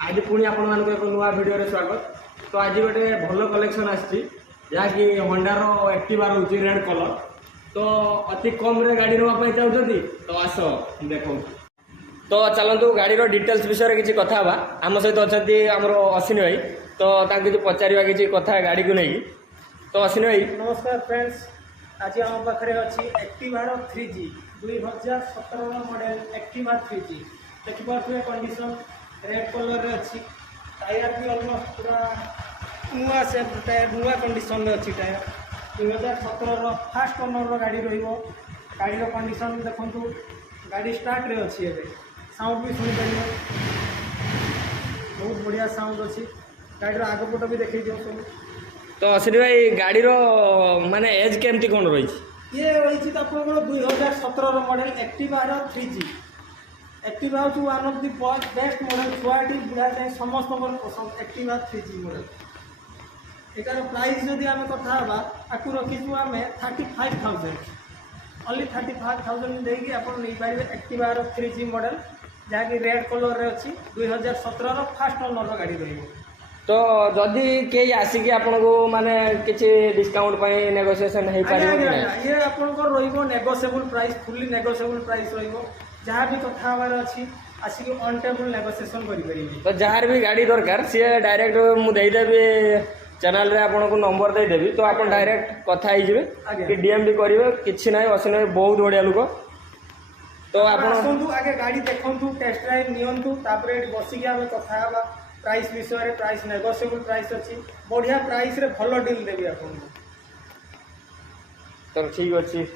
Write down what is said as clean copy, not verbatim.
आज पुणी आपण मानक एक नुआ वीडियो रे स्वागत। तो आज गोटे भल कलेक्शन आछि कि होंडार एक्टिवा रोची रेड कलर। तो अति कम रे गाड़ी नवा पई चाहउछथि तो आस देखो। तो चलतु गाड़ी डिटेल्स विषय किसी कथा हवा। आम सहित अच्छा आमर अश्विनी भाई। तो किसी पचार किसी कथा गाड़ी को नहीं। तो अश्विनी भाई नमस्कार फ्रेंड्स। आज आम पाखे अच्छी Activa 3G 2017 model Activa 3G देखिए कंडीशन रेड कलर रे अच्छी। टायर भी ऑलमोस्ट पूरा नुआ से टायर नुआ कंडीशन रे अच्छी। टायर 2017 फास्ट ओनर गाड़ी रहिबो। गाड़ी कंडीशन देखंतु गाड़ी स्टार्ट रे अच्छी। एबे साउंड भी सुनी पारिबो, बहुत बढ़िया साउंड अच्छी। गाड़ी आगपट भी देखई दियो सब। तो अश्विनी भाई गाड़ी माने एज केमती कौन रही? ये रही आप 2017 मॉडल एक्टिवा 3G। एक्टिवा हूँ one of the best model. छुआटी बुढ़ा जाए समस्त पसंद एक्टिवा 3G मॉडल। एटार प्राइस जदि आम कथा आपको रखीचु आम 35,000 ओनली 35,000 देकी आप नहीं पारे एक्टिवा 3G मॉडल जहाँकि रेड कलर रे अच्छी। 2017 फास्ट ओनर गाड़ी रही। तो जदि कई आसिक आपन को माने किसी डिस्काउंट पाई नेगोशिएशन हे पारिबो कि नहीं? ये आपन को रहिबो negotiable price, fully negotiable price रहिबो। जहाँ भी कथा हमार अच्छी आसिक ऑन टेबल नेगोशिएशन करि परिबे। तो जहाँ भी गाड़ी दरकार सी डायरेक्ट मु दे देबी चैनल रे आपन को नंबर दे देबी। तो आपन डायरेक्ट कथा ही जिवे कि डीएम भी करिवे किछि नाही। असिने बहुत बढ़िया लोक। तो आपन आसंतु आगे गाड़ी देखंतु, टेस्ट ड्राइव नियंतु, तापरे बसिक आमे कथा हबा प्राइस विषय रे। प्राइस नेगोशिएबल प्राइस अच्छी। बढ़िया प्राइस रे भलो डील देबी आपन। तो ठीक अछि।